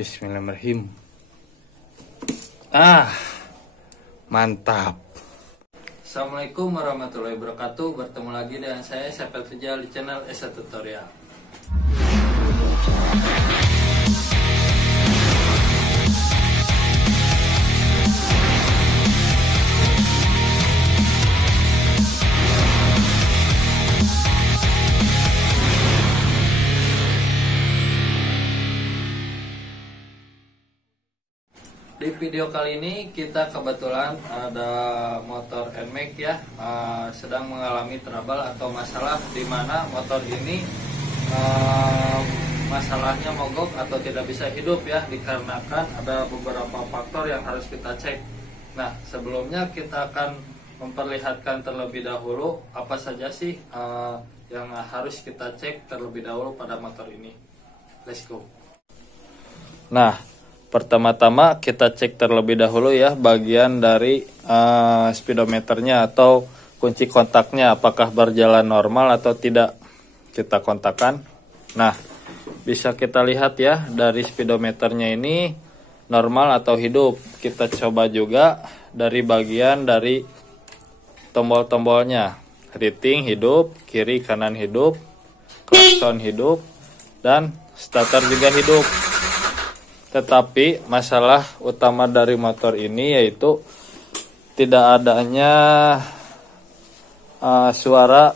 Bismillahirrahmanirrahim. Mantap. Assalamualaikum warahmatullahi wabarakatuh. Bertemu lagi dengan saya Syafil Fijal di channel Esa Tutorial. Di video kali ini kita kebetulan ada motor NMAX ya, sedang mengalami trouble atau masalah di mana motor ini masalahnya mogok atau tidak bisa hidup ya, dikarenakan ada beberapa faktor yang harus kita cek. Nah, sebelumnya kita akan memperlihatkan terlebih dahulu apa saja sih yang harus kita cek terlebih dahulu pada motor ini. Let's go. Nah, pertama-tama kita cek terlebih dahulu ya bagian dari speedometernya atau kunci kontaknya, apakah berjalan normal atau tidak. Kita kontakkan. Nah, bisa kita lihat ya dari speedometernya ini normal atau hidup. Kita coba juga dari bagian dari tombol-tombolnya. Rating hidup, kiri kanan hidup, klakson hidup, dan starter juga hidup. Tetapi masalah utama dari motor ini yaitu tidak adanya suara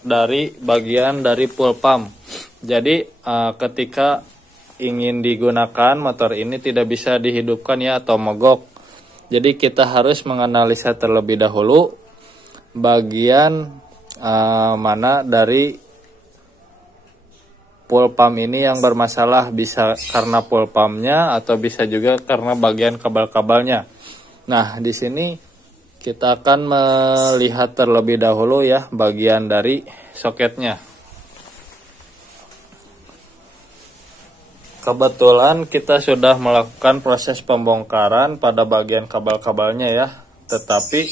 dari bagian dari fuel pump. Jadi ketika ingin digunakan motor ini tidak bisa dihidupkan ya atau mogok. Jadi kita harus menganalisa terlebih dahulu bagian mana dari fuel pump ini yang bermasalah, bisa karena fuel pumpnya atau bisa juga karena bagian kabel-kabelnya. Nah, di sini kita akan melihat terlebih dahulu ya bagian dari soketnya. Kebetulan kita sudah melakukan proses pembongkaran pada bagian kabel-kabelnya ya, tetapi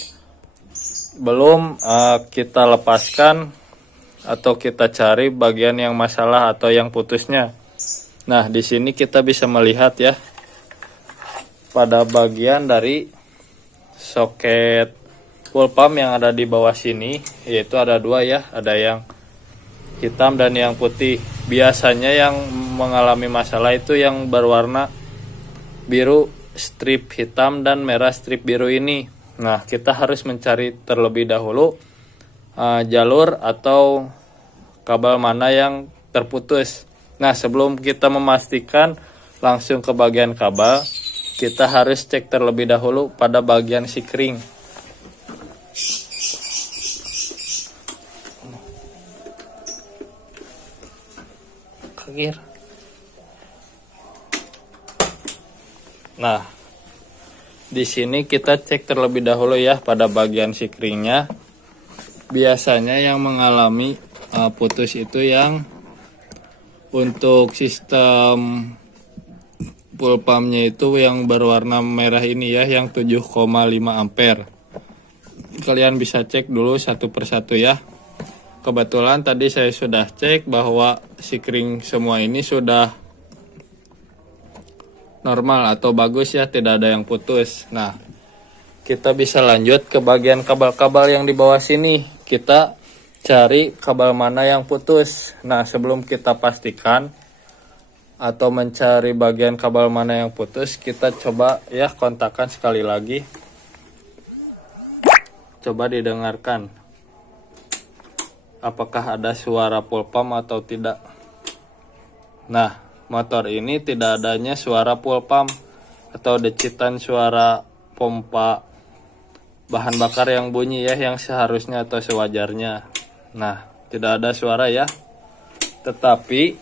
belum kita lepaskan atau kita cari bagian yang masalah atau yang putusnya. Nah, di sini kita bisa melihat ya pada bagian dari soket fuel pump yang ada di bawah sini, yaitu ada dua ya, ada yang hitam dan yang putih. Biasanya yang mengalami masalah itu yang berwarna biru strip hitam dan merah strip biru ini. Nah, kita harus mencari terlebih dahulu jalur atau kabel mana yang terputus. Nah, sebelum kita memastikan langsung ke bagian kabel, kita harus cek terlebih dahulu pada bagian sikring. Nah, di sini kita cek terlebih dahulu ya pada bagian sikringnya. Biasanya yang mengalami putus itu yang untuk sistem fuel pumpnya itu yang berwarna merah ini ya, yang 7,5 ampere. Kalian bisa cek dulu satu persatu ya. Kebetulan tadi saya sudah cek bahwa sikring semua ini sudah normal atau bagus ya, tidak ada yang putus. Nah, kita bisa lanjut ke bagian kabel-kabel yang di bawah sini. Kita cari kabel mana yang putus. Nah, sebelum kita pastikan atau mencari bagian kabel mana yang putus, kita coba ya kontakkan sekali lagi. Coba didengarkan apakah ada suara fuel pump atau tidak. Nah, motor ini tidak adanya suara fuel pump atau decitan suara pompa bahan bakar yang bunyi ya, yang seharusnya atau sewajarnya. Nah, tidak ada suara ya. Tetapi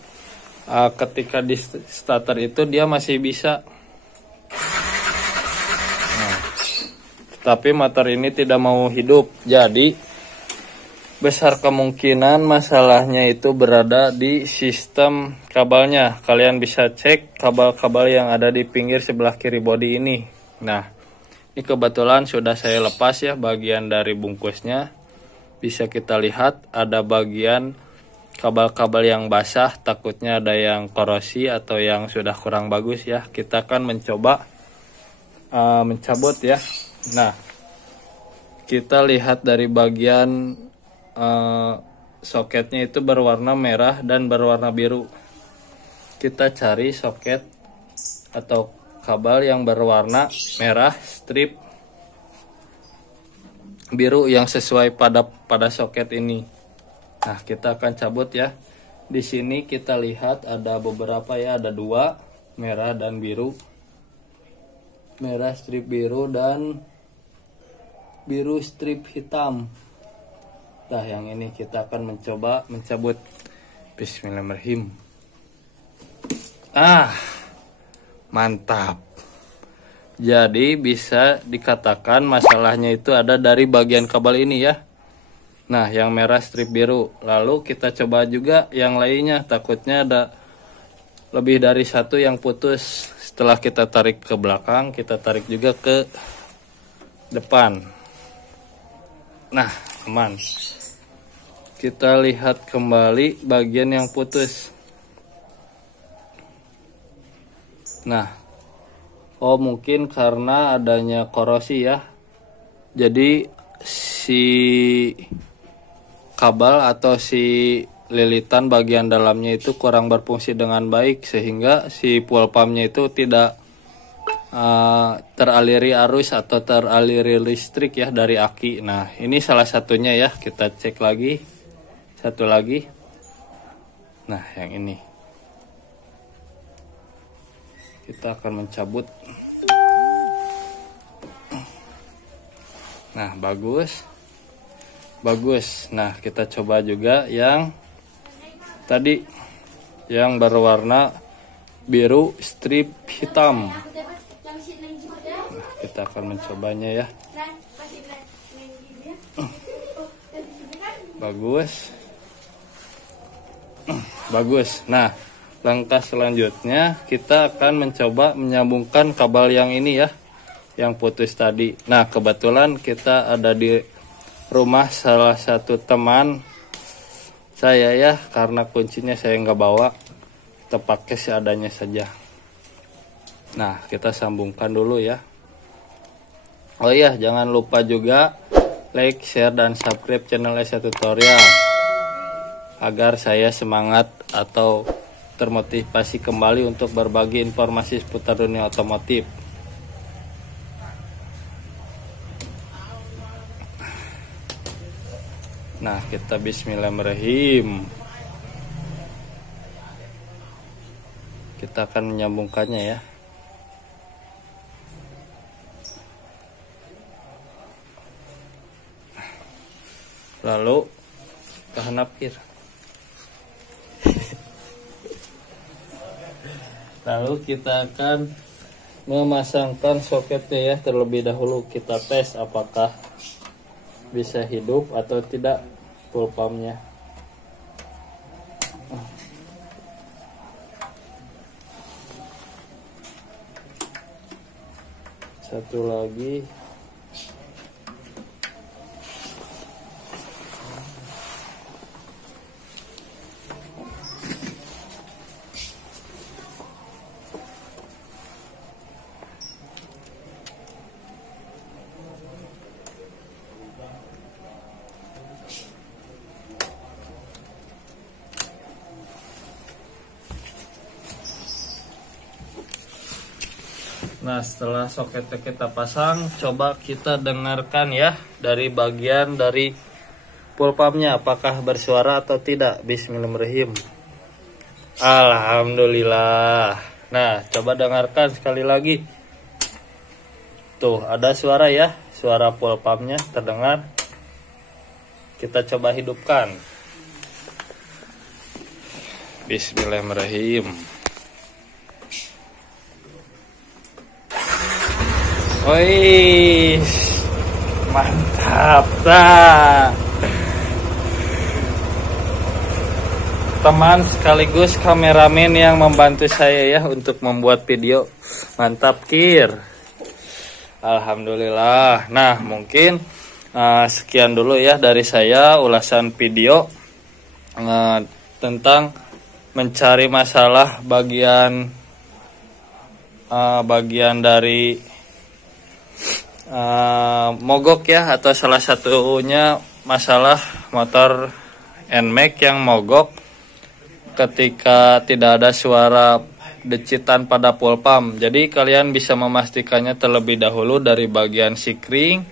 ketika di starter itu dia masih bisa. Nah, tetapi motor ini tidak mau hidup. Jadi besar kemungkinan masalahnya itu berada di sistem kabelnya. Kalian bisa cek kabel-kabel yang ada di pinggir sebelah kiri bodi ini. Nah, ini kebetulan sudah saya lepas ya bagian dari bungkusnya. Bisa kita lihat ada bagian kabel-kabel yang basah, takutnya ada yang korosi atau yang sudah kurang bagus ya. Kita akan mencoba mencabut ya. Nah, kita lihat dari bagian soketnya itu berwarna merah dan berwarna biru. Kita cari soket atau kabel yang berwarna merah strip biru yang sesuai pada soket ini. Nah, kita akan cabut ya. Di sini kita lihat ada beberapa ya, ada 2, merah dan biru. Merah strip biru dan biru strip hitam. Nah, yang ini kita akan mencoba mencabut. Bismillahirrahmanirrahim. Mantap. Jadi bisa dikatakan masalahnya itu ada dari bagian kabel ini ya. Nah, yang merah strip biru. Lalu kita coba juga yang lainnya. Takutnya ada lebih dari 1 yang putus. Setelah kita tarik ke belakang, kita tarik juga ke depan. Nah, aman. Kita lihat kembali bagian yang putus. Nah, mungkin karena adanya korosi ya. Jadi si kabel atau si lilitan bagian dalamnya itu kurang berfungsi dengan baik, sehingga si fuel pumpnya itu tidak teraliri arus atau teraliri listrik ya dari aki. Nah, ini salah satunya ya. Kita cek lagi. Satu lagi. Nah, yang ini. Kita akan mencabut. Nah, bagus. Nah, kita coba juga yang tadi yang berwarna biru strip hitam. Nah, kita akan mencobanya ya. Bagus. Nah, langkah selanjutnya kita akan mencoba menyambungkan kabel yang ini ya, yang putus tadi. Nah, kebetulan kita ada di rumah salah satu teman saya ya, karena kuncinya saya nggak bawa, kita pakai seadanya saja. Nah, kita sambungkan dulu ya. Oh iya, jangan lupa juga like, share, dan subscribe channel Esa Tutorial agar saya semangat atau termotivasi kembali untuk berbagi informasi seputar dunia otomotif. Nah, kita bismillahirrahmanirrahim. Kita akan menyambungkannya ya. Lalu kehanapir. Lalu kita akan memasangkan soketnya ya. Terlebih dahulu kita tes apakah bisa hidup atau tidak fuel pumpnya. Satu lagi. Nah, setelah soketnya kita pasang, coba kita dengarkan ya dari bagian dari fuel pumpnya apakah bersuara atau tidak. Bismillahirrahmanirrahim. Alhamdulillah. Nah, coba dengarkan sekali lagi. Tuh, ada suara ya, suara fuel pumpnya terdengar. Kita coba hidupkan. Bismillahirrahmanirrahim. Wih, mantap. Teman sekaligus kameramen yang membantu saya ya untuk membuat video. Mantap, Kir. Alhamdulillah. Nah, mungkin sekian dulu ya dari saya ulasan video tentang mencari masalah bagian dari mogok ya, atau salah satunya masalah motor NMAX yang mogok ketika tidak ada suara decitan pada pulpam. Jadi kalian bisa memastikannya terlebih dahulu dari bagian sikring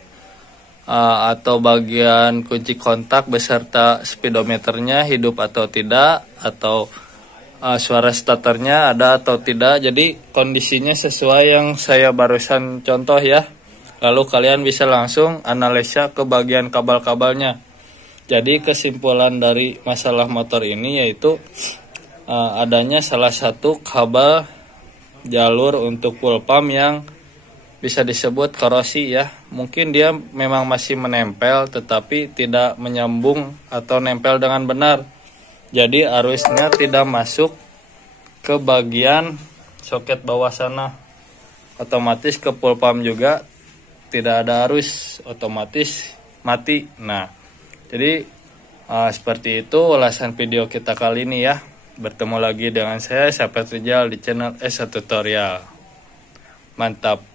atau bagian kunci kontak beserta speedometernya hidup atau tidak, atau suara starternya ada atau tidak. Jadi kondisinya sesuai yang saya barusan contoh ya. Lalu kalian bisa langsung analisa ke bagian kabel-kabelnya. Jadi kesimpulan dari masalah motor ini yaitu adanya salah satu kabel jalur untuk pulpam yang bisa disebut korosi ya. Mungkin dia memang masih menempel tetapi tidak menyambung atau nempel dengan benar. Jadi arusnya tidak masuk ke bagian soket bawah sana. Otomatis ke pulpam juga tidak ada arus, otomatis mati. Nah, jadi seperti itu ulasan video kita kali ini ya. Bertemu lagi dengan saya Syafet Rijal di channel S1 Tutorial. Mantap.